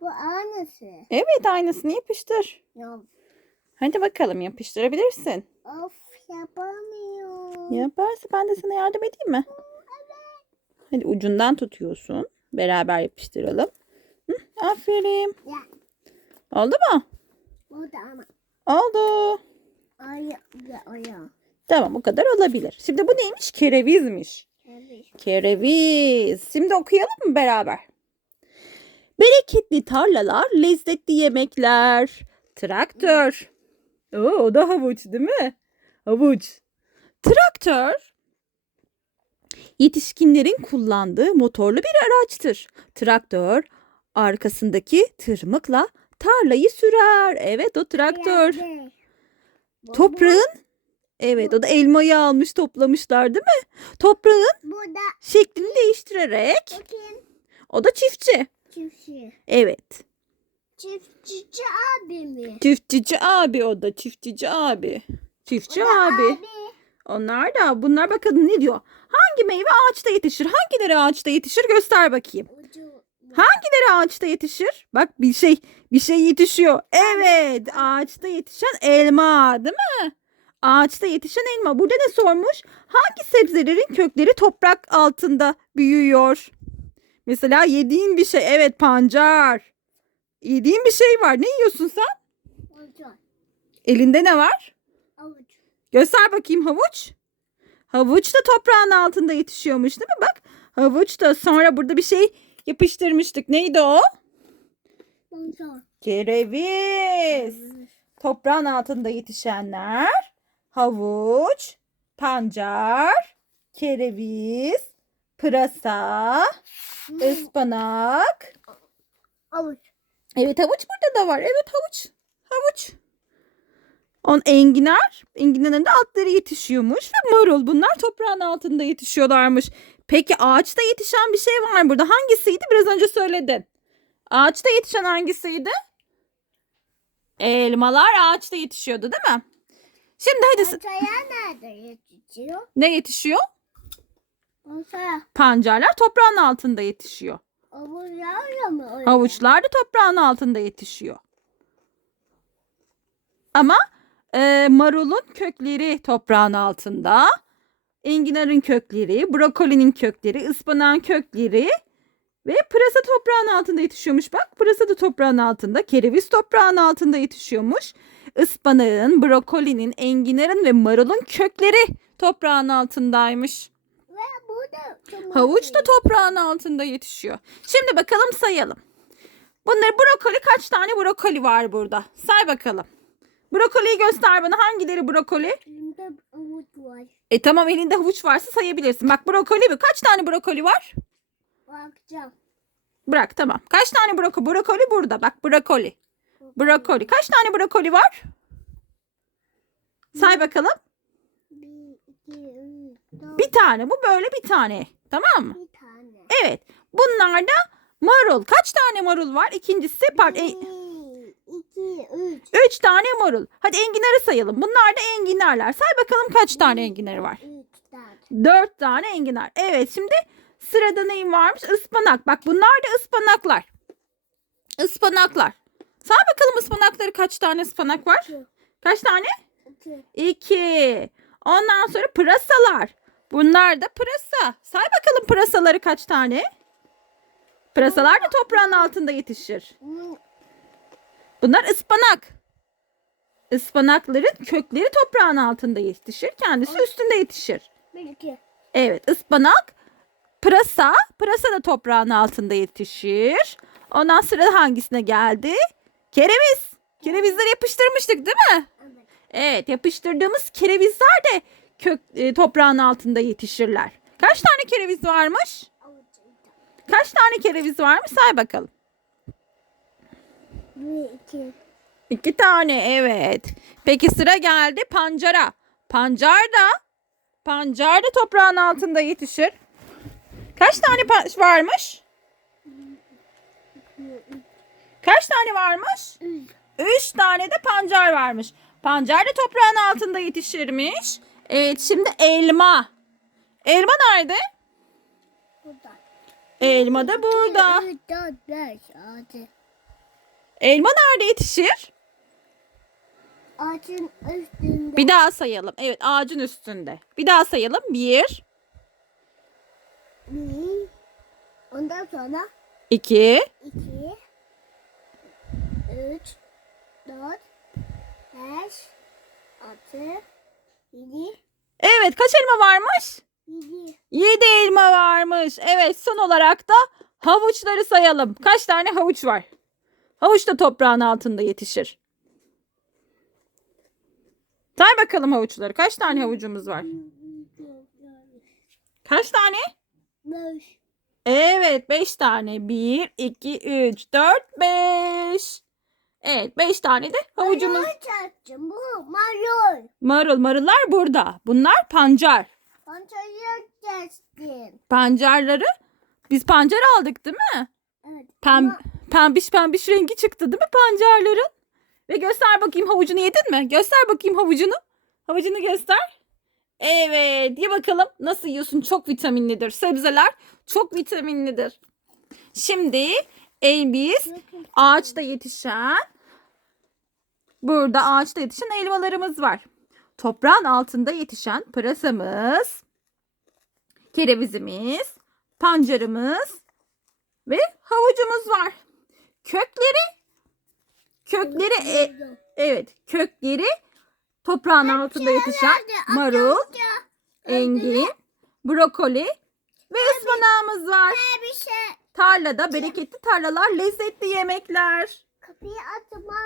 Bu aynısı. Evet aynısını yapıştır. Ya Hadi bakalım yapıştırabilirsin. of yapamıyorum. Yaparsın. Ben de sana yardım edeyim mi? Hadi ucundan tutuyorsun. Beraber yapıştıralım. Hı, aferin. Ya Oldu mu? da ama. Oldu. Ay ya ya. Tamam bu kadar olabilir. Şimdi bu neymiş? Kerevizmiş. Evet. Kereviz. Şimdi okuyalım mı beraber? Bereketli tarlalar, lezzetli yemekler. Traktör. Oo, o da havuç değil mi? Havuç. Traktör. Yetişkinlerin kullandığı motorlu bir araçtır. Traktör arkasındaki tırmıkla tarlayı sürer. Evet o traktör. Toprağın Evet o da elmayı almış toplamışlar değil mi? Toprağın şeklini değiştirerek o da çiftçi. Çiftçi. Evet. Çiftçi abi mi? Çiftçici abi o da çiftçici abi. Çiftçi da abi. Onlar da bunlar bakalım ne diyor? Hangi meyve ağaçta yetişir? Hangileri ağaçta yetişir? Göster bakayım. Hangileri ağaçta yetişir? Bak bir şey bir şey yetişiyor. Evet ağaçta yetişen elma değil mi? Ağaçta yetişen elma. Burada ne sormuş? Hangi sebzelerin kökleri toprak altında büyüyor? Mesela yediğin bir şey. Evet pancar. Yediğin bir şey var. Ne yiyorsun sen? Ucu. Elinde ne var? Avuç. Göster bakayım havuç. Havuç da toprağın altında yetişiyormuş değil mi? Bak havuç da sonra burada bir şey yapıştırmıştık. Neydi o? Ucu. Kereviz. Toprağın altında yetişenler. Havuç, pancar, kereviz, pırasa, ıspanak. Avuç. Evet havuç burada da var. Evet havuç. Havuç. On enginar. Enginarın da altları yetişiyormuş ve marul. Bunlar toprağın altında yetişiyorlarmış. Peki ağaçta yetişen bir şey var burada. Hangisiydi? Biraz önce söyledin. Ağaçta yetişen hangisiydi? Elmalar ağaçta yetişiyordu değil mi? Şimdi hadi Masaya nerede yetişiyor? ne yetişiyor? Pancarlar toprağın altında yetişiyor. Avuçlar mı? öyle? Havuçlar da toprağın altında yetişiyor. Ama e, marulun kökleri toprağın altında. Enginarın kökleri, brokolinin kökleri, ıspanağın kökleri ve pırasa toprağın altında yetişiyormuş. Bak pırasa da toprağın altında, kereviz toprağın altında yetişiyormuş. Ispanağın, brokolinin, enginarın ve marulun kökleri toprağın altındaymış. Havuç da toprağın altında yetişiyor. Şimdi bakalım sayalım. Bunlar brokoli kaç tane brokoli var burada? Say bakalım. Brokoliyi göster bana. Hangileri brokoli? Elimde avuç var. E tamam elinde havuç varsa sayabilirsin. Bak brokoli mi? Kaç tane brokoli var? Bakacağım. Bırak tamam. Kaç tane brokoli? Brokoli burada. Bak brokoli. Brokoli. Kaç tane brokoli var? Say bakalım. Bir, iki, üç, dört, Bir tane. Bu böyle bir tane. Tamam mı? bir tane. Evet. Bunlar da marul. Kaç tane marul var? İkincisi pardon. e- Bir, iki, üç. Üç tane marul. Hadi enginarı sayalım. Bunlar da enginarlar. Say bakalım kaç tane enginarı var? Üç, dört. Dört tane enginar. Evet şimdi sırada neyim varmış? Ispanak. Bak bunlar da ıspanaklar. Ispanaklar. Say bakalım ıspanakları kaç tane ıspanak var? İki. Kaç tane? İki. İki. Ondan sonra pırasalar. Bunlar da pırasa. Say bakalım pırasaları kaç tane? Pırasalar da toprağın altında yetişir. Bunlar ıspanak. Ispanakların kökleri toprağın altında yetişir. Kendisi üstünde yetişir. Evet ıspanak, pırasa. Pırasa da toprağın altında yetişir. Ondan sonra hangisine geldi? Kereviz. Kerevizleri yapıştırmıştık değil mi? Evet yapıştırdığımız kerevizler de kök e, toprağın altında yetişirler. Kaç tane kereviz varmış? Kaç tane kereviz varmış say bakalım. Bir, iki. İki tane evet. Peki sıra geldi pancara. Pancar da pancar da toprağın altında yetişir. Kaç tane varmış? Kaç tane varmış? Üç. Üç tane de pancar varmış. Pancar da toprağın altında yetişirmiş. Evet şimdi elma. Elma nerede? Burada. Elma da burada. Elma nerede yetişir? Ağacın üstünde. Bir daha sayalım. Evet ağacın üstünde. Bir daha sayalım. Bir, Bir. Ondan sonra iki, iki. Üç. Dört. Beş. Altı. Yedi. Evet kaç elma varmış? Yedi. 7 elma varmış. Evet son olarak da havuçları sayalım. Kaç tane havuç var? Havuç da toprağın altında yetişir. Say bakalım havuçları. Kaç tane havucumuz var? Kaç tane? Beş. Evet 5 tane. 1, 2, 3, 4, 5. Evet 5 tane de havucumuz. Marul çarptım. Bu marul. Marul marullar burada. Bunlar pancar. Pançayı kestim. Pancarları biz pancar aldık değil mi? Evet. Pem, ama pembiş pembiş rengi çıktı değil mi pancarların? Ve göster bakayım havucunu yedin mi? Göster bakayım havucunu. Havucunu göster. Evet ye bakalım nasıl yiyorsun çok vitaminlidir. Sebzeler çok vitaminlidir. Şimdi Elbis ağaçta yetişen burada ağaçta yetişen elmalarımız var. Toprağın altında yetişen pırasamız, kerevizimiz, pancarımız ve havucumuz var. Kökleri kökleri e- evet kökleri toprağın altında yetişen marul, engin, brokoli ve ıspanağımız var. Şey. Tarlada bereketli tarlalar, lezzetli yemekler. Kapıyı atma.